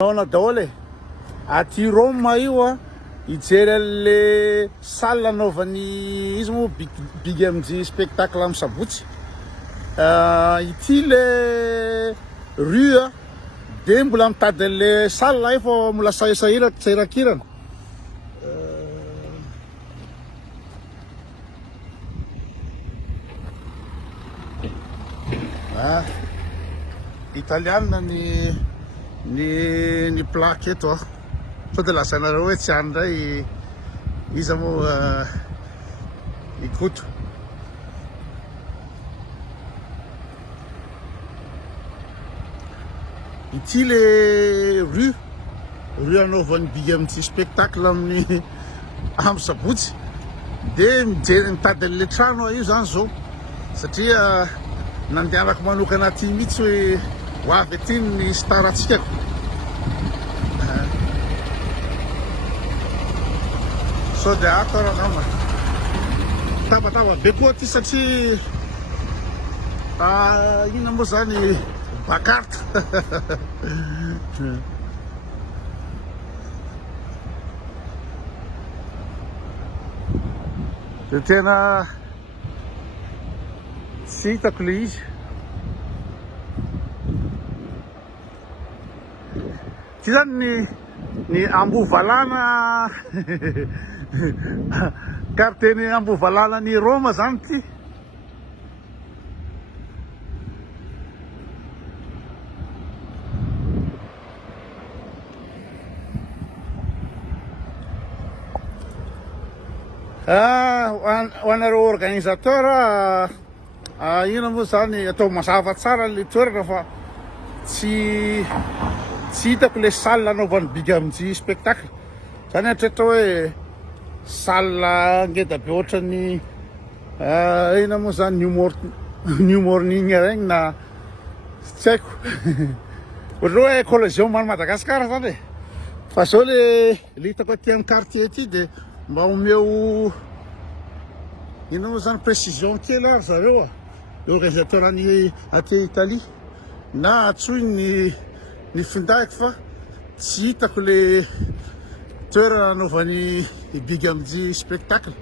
Naona daholo e. Aty Roma io a hijery an'le salle anaovan'ny izy moa big MJ spectacle amin'ny sabotsy. Ity le rue a de mbola mitady an'le salle efa mbola sahirakirana. Italiana ny plaque eto a. Sao de lasa anareo hoe tsy any ndray iza moa i Koto. Ity le rue anaovan'ny big MJ spectacle amin'ny sabotsy. De mijery mitady an'le trano io zany zao satria nandehanako manokana aty mihitsy hoe ho avy aty ny star atsikako. Sao de ako raha ngamba tabataba be koa ty satria inona moa zany bakarta. De tena tsy hitako le izy. Ty zany ny ambovalana karteny ambovalana ny Roma zany ty. Ho anareo organisateur ino moa zany atao mazava tsara le toerana fa tsy hitako le salle anaovan'ny big MJ spectacle zany hatretra hoe salle ngeda be ohatran'ny ina moa zany new morning regny na tsy haiko. Ohatry hoe collision many Madagasikara zany e. Fa zao le hitako aty amin'ny quartier ty de mba omeo ina moa zany précision kely ary zareo le organisateur any aty Italie na atsoy ny findaiko fa tsy hitako le toerana anaovan'ny big MJ spectacle.